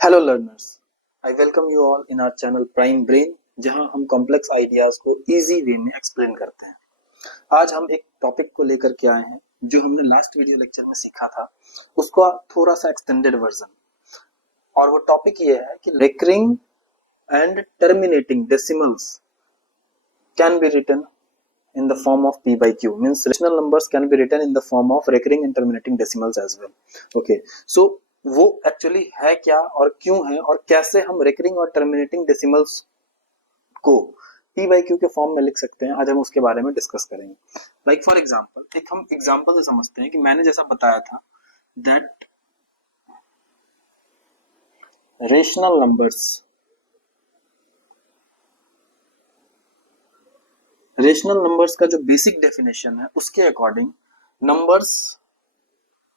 Hello learners, I welcome you all in our channel Prime Brain, जहां हम complex ideas को easy way में explain करते हैं। आज हम एक टॉपिक को लेकर के आए हैं जो हमने लास्ट वीडियो लेक्चर में सीखा था, उसका थोड़ा सा एक्सटेंडेड वर्जन। और वो टॉपिक ये है कि recurring and terminating decimals can be written in the form of p by q, means rational numbers can be written in the form of recurring and terminating decimals as well. Okay, so वो actually है क्या और क्यों है और कैसे हम recurring और terminating decimals को p by q के फॉर्म में लिख सकते हैं, आज हम उसके बारे में डिस्कस करेंगे। लाइक फॉर एग्जांपल, एक हम एग्जांपल से समझते हैं कि मैंने जैसा बताया था that rational numbers, rational numbers का जो बेसिक डेफिनेशन है उसके according numbers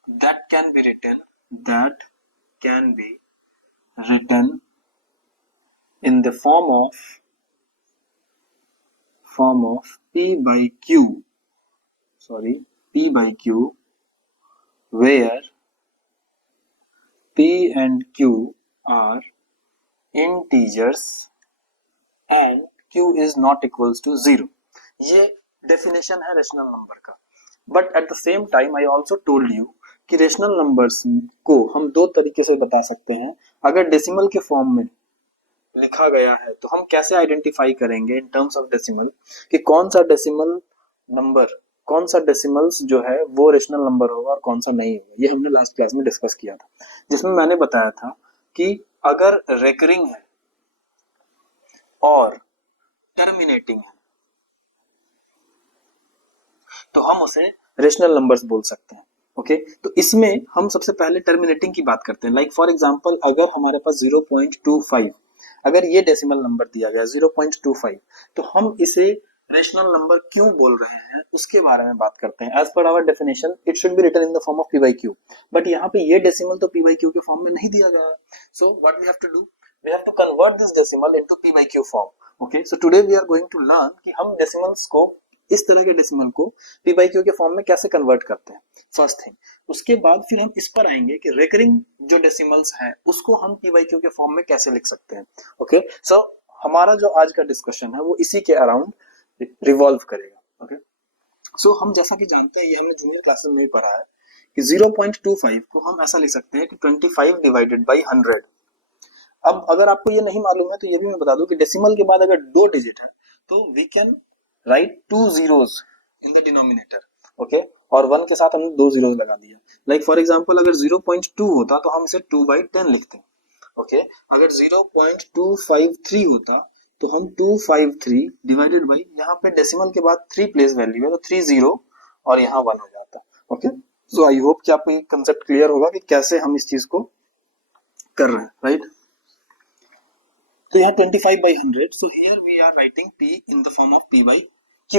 that can be written in the form of p by q, where p and q are integers and q is not equals to 0. ये definition है rational number का। But at the same time I also told you कि rational numbers को हम दो तरीके से बता सकते हैं। अगर डेसिमल के फॉर्म में लिखा गया है तो हम कैसे आइडेंटिफाई करेंगे इन टर्म्स ऑफ डेसिमल कि कौन सा डेसिमल नंबर, कौन सा डेसिमल्स जो है वो रेशनल नंबर होगा और कौन सा नहीं होगा। ये हमने लास्ट क्लास में डिस्कस किया था, जिसमें मैंने बताया था कि अगर रेकरिंग है और टर्मिनेटिंग है तो हम उसे रेशनल नंबर्स बोल सकते हैं। ओके, तो इसमें हम सबसे पहले टर्मिनेटिंग की बात करते हैं। लाइक फॉर एग्जांपल, अगर हमारे पास 0.25 अगर ये डेसिमल नंबर दिया गया 0.25, तो हम इसे रेशनल नंबर क्यों बोल रहे हैं उसके बारे में बात करते हैं। As per our definition it should be written in the form of p by q, but यहाँ पे ये डेसिमल तो p by q के फॉर्म में नहीं दिया गया है। So what we have to do, we have to convert this decimal into p by q form. Okay, so today we are going to learn कि हम डेसिमल्स को, इस तरह के डेसिमल को p by q के फॉर्म में कैसे कन्वर्ट करते हैं, फर्स्ट थिंग। उसके बाद फिर हम इस पर आएंगे कि रेकरिंग जो डेसिमल्स हैं उसको हम p by q के फॉर्म में कैसे लिख सकते हैं। ओके, सो हमारा जो आज का डिस्कशन है वो इसी के अराउंड रिवॉल्व करेगा। ओके, सो हम जैसा कि जानते हैं, ये हमने जूनियर क्लासेस में भी पढ़ा है कि 0.25 को हम ऐसा लिख सकते हैं कि 25 डिवाइडेड बाई 100। अब अगर आपको ये नहीं मालूम है तो ये भी मैं बता दूं कि डेसिमल के बाद अगर दो डिजिट है तो we can write 2 zeros in the denominator. Okay, और 1 के साथ हमने 2 zeros लगा दिया। लाइक फॉर एग्जांपल, अगर 0.2 होता तो हम इसे 2/10 लिखते। ओके, अगर 0.253 होता तो हम 253 डिवाइडेड बाई, यहाँ पे डेसिमल के बाद 3 प्लेस वैल्यू है तो 3 0 और यहाँ 1 हो जाता। ओके, सो आई होप कि आपको ये कंसेप्ट क्लियर होगा कि कैसे हम इस चीज को कर रहे हैं, राइट। तो यहाँ 25/100, so here we are writing p in the form of p by q.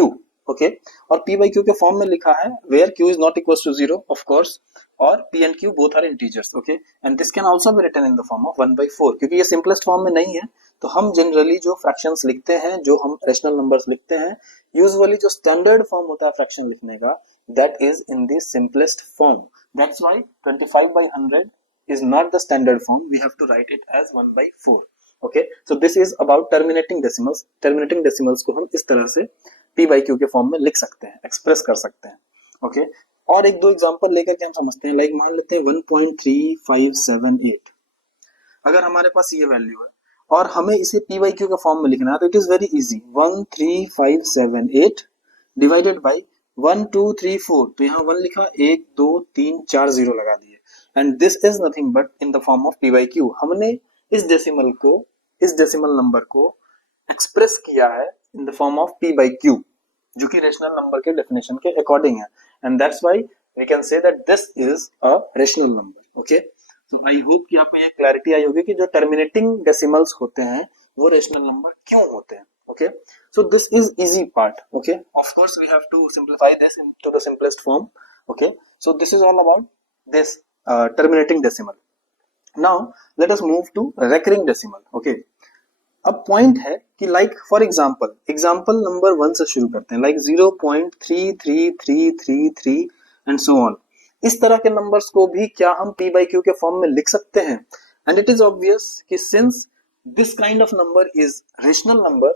Okay, और p by q के फॉर्म में लिखा है where q is not equals to 0 of course, और p and q both are integers. Okay, and this can also be written in the form of 1/4, क्योंकि ये simplest form में नहीं है तो हम जनरली जो फ्रैक्शंस लिखते हैं, जो हम रेशनल नंबर्स लिखते हैं, यूजुअली जो स्टैंडर्ड फॉर्म होता है फ्रैक्शन लिखने का, that is in the simplest form. That's why 25/100 is not the standard form, we have to write it as 1/4. Okay, so this is about terminating decimals. Terminating decimals को हम इस तरह से p by q के form में लिख सकते हैं, एक्सप्रेस कर सकते हैं। ओके, और एक दो एग्जांपल लेकर के हम समझते हैं। लाइक मान लेते हैं 1.3578, अगर हमारे पास ये वैल्यू है और हमें इसे p by q के फॉर्म में लिखना है तो it is very easy. 13578 divided by 1 2 3 4, तो यहाँ 1 लिखा, 1 2 3 4 0 लगा दिए, and this is nothing but in the form of p by q। हमने इस डेसिमल नंबर को एक्सप्रेस किया है in the form of p by q, जो कि रेशनल नंबर के डेफिनेशन के अकॉर्डिंग है, and that's why we can say that this is a rational number. Okay, so I hope कि आपको ये क्लैरिटी आई होगी कि जो टर्मिनेटिंग डेसिमल्स होते हैं वो रेशनल नंबर क्यों होते हैं। Okay, so this is easy part. Okay, of course we have to simplify this into the simplest form. Okay, so this is all about this terminating decimal. Now let us move to recurring decimal. Okay, अब point है कि like for example number 1 से शुरू करते हैं, like 0.33333 and so on. इस तरह के नंबर्स को भी क्या हम p by q के फॉर्म में लिख सकते हैं? And it is obvious कि since this kind of number is a rational number,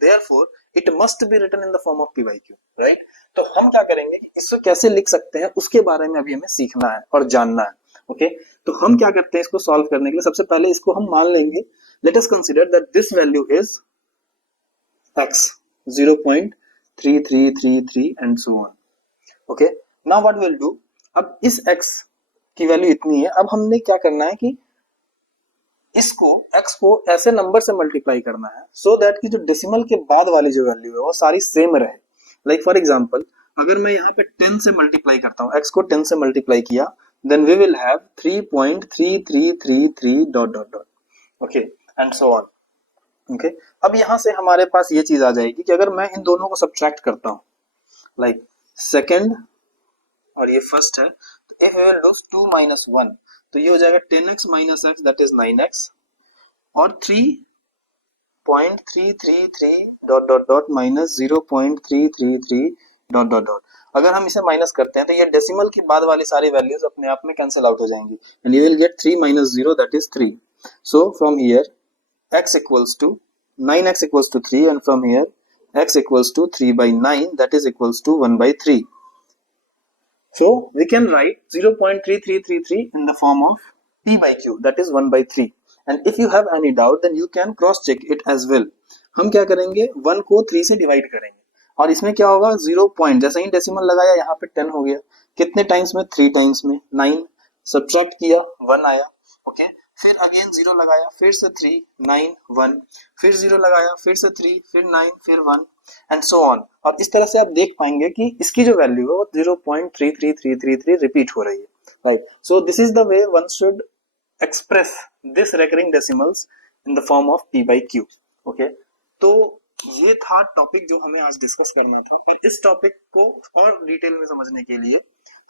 therefore it must be written in the form of p by q, right? तो हम क्या करेंगे कि इसको कैसे लिख सकते हैं उसके बारे में अभी हमें सीखना है और जानना है. ओके, तो हम क्या करते हैं इसको सॉल्व करने के लिए सबसे पहले इसको हम मान लेंगे, let us consider that this value is x 0.3333 and so on. Okay, now what will do, अब इस x की वैल्यू इतनी है, अब हमने क्या करना है कि इसको x को ऐसे नंबर से मल्टीप्लाई करना है सो दैट कि जो डेसिमल के बाद वाली जो वैल्यू है वो सारी सेम रहे. लाइक फॉर एग्जांपल अगर मैं यहाँ पे 10 से मल्टीप्लाई करता हूँ, x को 10 से मल्टीप्लाई किया, then we will have 3.3333 dot dot dot. Okay, and so on. Okay, अब यहाँ से हमारे पास ये चीज आ जाएगी कि अगर मैं इन दोनों को सब्ट्रैक्ट करता हूँ, लाइक सेकेंड और ये फर्स्ट है, if we will do 2 minus 1 तो ये हो जाएगा 10x minus x that is 9x और 3.333 dot dot dot minus 0.333 dot dot dot. अगर हम इसे माइनस करते हैं तो ये डेसिमल की बाद वाली सारी वैल्यूज अपने आप में कैंसिल आउट हो जाएंगी and you will get 3 minus 0 that is 3. So from here x equals to 9x equals to 3 and from here x equals to 3 by 9 that is equals to 1 by 3. So we can write 0.3333 in the form of p by q that is 1 by 3. And if you have any doubt then you can cross check it as well. हम क्या करेंगे, 1 को 3 से divide करेंगे और इसमें क्या होगा 0 पॉइंट, जैसे ही डेसिमल लगाया यहाँ पे 10 हो गया, कितने टाइम्स में 3 टाइम्स में 9, सब्ट्रैक्ट किया 1 आया. ओके, फिर अगेन 0 लगाया, फिर से 3 9 1, फिर 0 लगाया, फिर से 3, फिर 9, फिर 1 एंड सो ऑन. और इस तरह से आप देख पाएंगे कि इसकी जो वैल्यू है वो 0.33333 रिपीट हो रही है, right? So this is the way one should express this recurring decimals in the form of p by q. Okay, तो ये था टॉपिक जो हमें आज डिस्कस करना था और इस टॉपिक को और डिटेल में समझने के लिए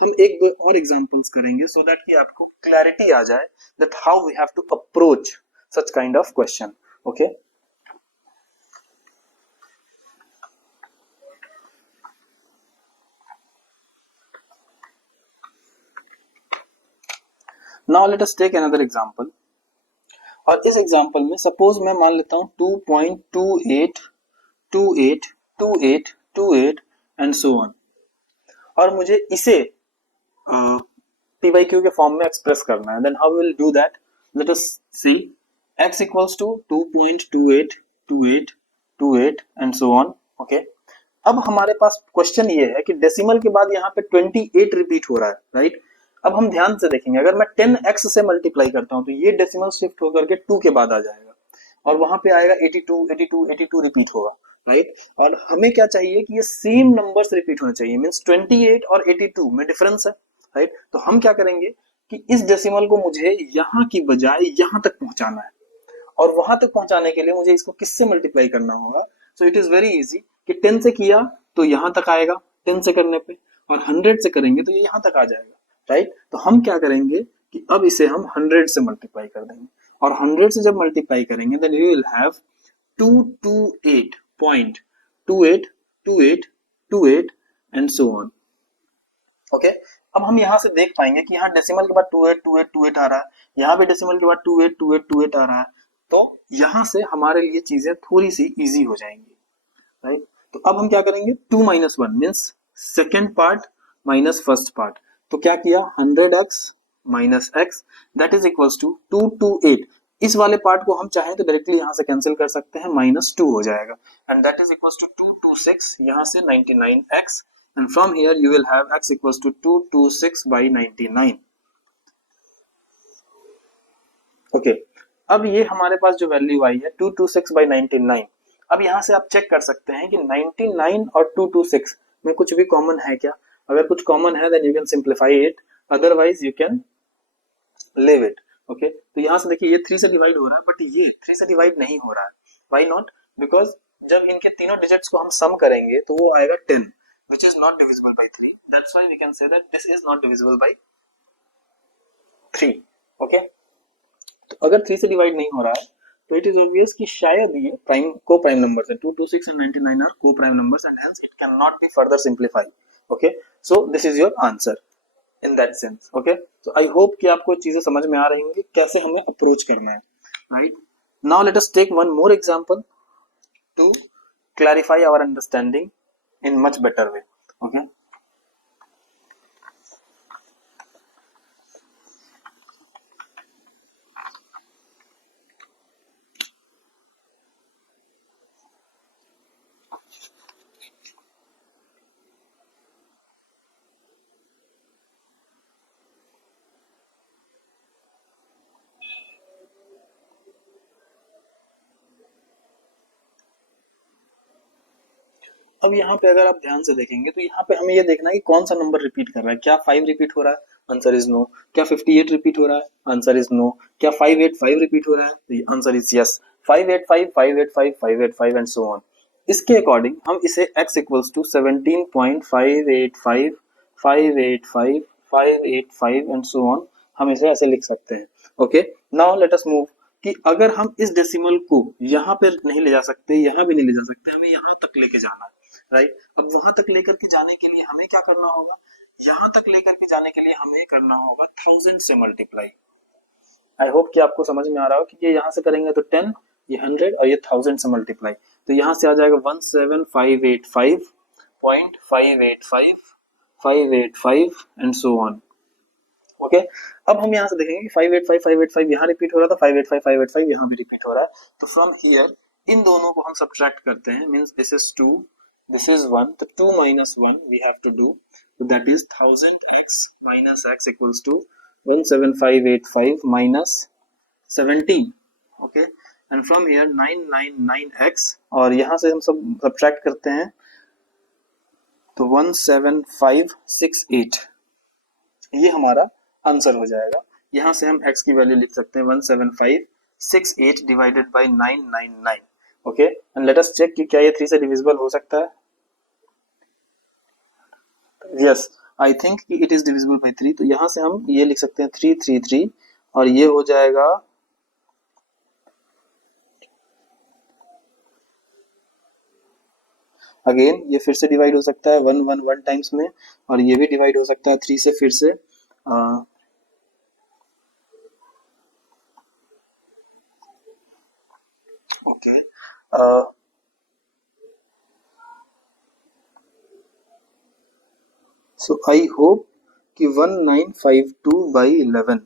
हम एक दो और एग्जांपल्स करेंगे सो दैट कि आपको क्लैरिटी आ जाए that how we have to approach such kind of question. Okay, now let us take another example. और इस एग्जांपल में सपोज मैं मान लेता हूं 2.28282828 एंड सो ऑन और मुझे इसे p by q के फॉर्म में एक्सप्रेस करना है. Then how will do that, let us see. x equals to 2.282828 and so on. Okay, अब हमारे पास क्वेश्चन ये है कि डेसिमल के बाद यहाँ पे 28 रिपीट हो रहा है, राइट? अब हम ध्यान से देखेंगे, अगर मैं 10x से मल्टीप्लाई करता हूं तो ये डेसिमल शिफ्ट होकर के 2 के बाद आ जाएगा और वहां पे आएगा 82 82 82 रिपीट होगा, राइट? और हमें क्या चाहिए कि ये सेम नंबर्स रिपीट होने चाहिए, मींस 28 और 82 में डिफरेंस है, राइट? तो हम क्या करेंगे कि इस डेसिमल को मुझे यहाँ की बजाय यहाँ तक पहुंचाना है और वहां तक पहुंचाने के लिए मुझे इसको किससे मल्टीप्लाई करना होगा. So it is very easy कि 10 से किया तो यहाँ तक आएगा 10 से करने पे, और 100 से करेंगे तो ये यहाँ तक आ जाएगा, राइट? तो हम क्या करेंगे कि अब इसे हम 100 से मल्टीप्लाई कर देंगे और 100 से जब मल्टीप्लाई करेंगे then we will have 228.282828 and so on. Okay, अब हम यहाँ से देख पाएंगे कि यहाँ डेसिमल के बाद 282828 आ रहा है, यहाँ पे डेसिमल के बाद 282828 आ रहा है, तो यहाँ से हमारे लिए चीजें थोड़ी सी इजी हो जाएंगी, राइट? तो अब हम क्या करेंगे, 2 minus 1 means second part minus first part. तो क्या किया, 100x minus x that is equals to 228. इस वाले पार्ट को हम चाहें तो डायरेक्टली यहाँ से कैंसिल कर सकते हैं, -2 हो जाएगा and that is equals to 226, यहाँ से 99x and from here you will have x equals to 226 by 99. Okay, अब ये हमारे पास जो वैल्यू आई है 226 by 99. अब यहाँ से आप चेक कर सकते हैं कि 99 और 226 में कुछ भी कॉमन है क्या. अगर कुछ कॉमन है then you can simplify it, otherwise you can leave it. Okay, तो यहाँ से देखिए ये 3 से डिवाइड हो रहा है बट ये 3 से डिवाइड नहीं हो रहा है. व्हाई नॉट, बिकॉज जब इनके तीनों डिजिट्स को हम सम करेंगे तो वो आएगा 10 which is not divisible by 3. That's why we can say that this is not divisible by 3. Okay, तो अगर 3 से डिवाइड नहीं हो रहा है तो इट इज ऑब्वियस कि शायद ये प्राइम को प्राइम नंबर्स है. 226 and 99 are co-prime numbers and hence it cannot be further simplified. Okay, so this is your answer. In that sense. Okay, तो आई होप कि आपको चीजें समझ में आ रही होंगी कैसे हमें अप्रोच करना है, right. Now let us take one more example to clarify our understanding in much better way. Okay, अब यहाँ पे अगर आप ध्यान से देखेंगे तो यहाँ पे हमें ये देखना है कि कौन सा नंबर रिपीट कर रहा है। क्या 5 रिपीट हो रहा है? Answer is no. क्या 58 रिपीट हो रहा है? Answer is no. क्या 585 रिपीट हो रहा है? Answer is yes. 585 585 585 and so on. इसके अकॉर्डिंग हम इसे x equals to 17.585 585 585 and so on हम इसे ऐसे लिख सकते हैं। Okay, now let us move कि अगर हम इस डेसिमल को यहाँ पे नहीं ले जा सकते, यहाँ भी नहीं ले जा सकते, हमें यहाँ तक लेके जाना है, राइट। अब वहां तक लेकर के जाने के लिए हमें क्या करना होगा? यहाँ तक लेकर के जाने के लिए हमें करना होगा 1000 से मल्टीप्लाई। आई होप कि आपको समझ में आ रहा हो कि ये यहाँ से करेंगे तो 10, ये 100 और ये 1000 से मल्टीप्लाई, तो यहाँ से आ जाएगा 17585.585 एंड सो ऑन। ओके, अब हम यहाँ से देखेंगे कि 585 यहाँ रिपीट हो रहा था, 585 यहाँ भी रिपीट हो रहा है। तो फ्रॉम हियर इन दोनों को हम सब्ट्रैक्ट करते हैं, means this is 2, this is 1, तो 2 minus 1 we have to do, so that is 1000x minus x equals to 17585 minus 17। Okay, and from here 999x और यहाँ से हम सब सब्ट्रैक्ट करते हैं तो 17568, ये हमारा आंसर हो जाएगा। यहाँ से हम x की वैल्यू लिख सकते हैं 17568 divided by 999। Okay, and let us check कि क्या ये 3 से डिविजिबल हो सकता है। यस, आई थिंक कि इट इज डिविजिबल बाय 3, तो यहाँ से हम ये लिख सकते हैं 333 और ये हो जाएगा अगेन, ये फिर से डिवाइड हो सकता है 1 टाइम्स में, और ये भी डिवाइड हो सकता है 3 से फिर से। ओके, सो आई होप कि 1952/11,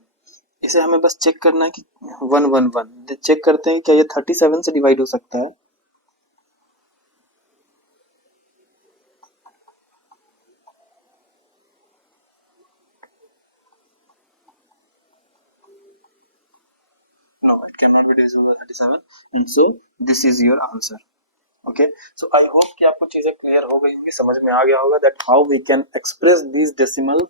इसे हमें बस चेक करना है कि 111 चेक करते हैं क्या ये 37 से डिवाइड हो सकता है। No, it cannot be divisible by 37, and so this is your answer. Okay, so I hope कि आपको चीजें क्लियर हो गई होंगी, समझ में आ गया होगा that how we can express these decimal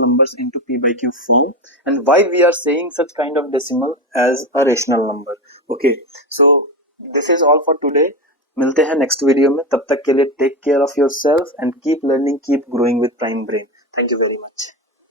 numbers into p by q form and why we are saying such kind of decimal as a rational number. Okay, so this is all for today. मिलते हैं next video में, तब तक के लिए take care of yourself and keep learning, keep growing with Prime Brain. Thank you very much.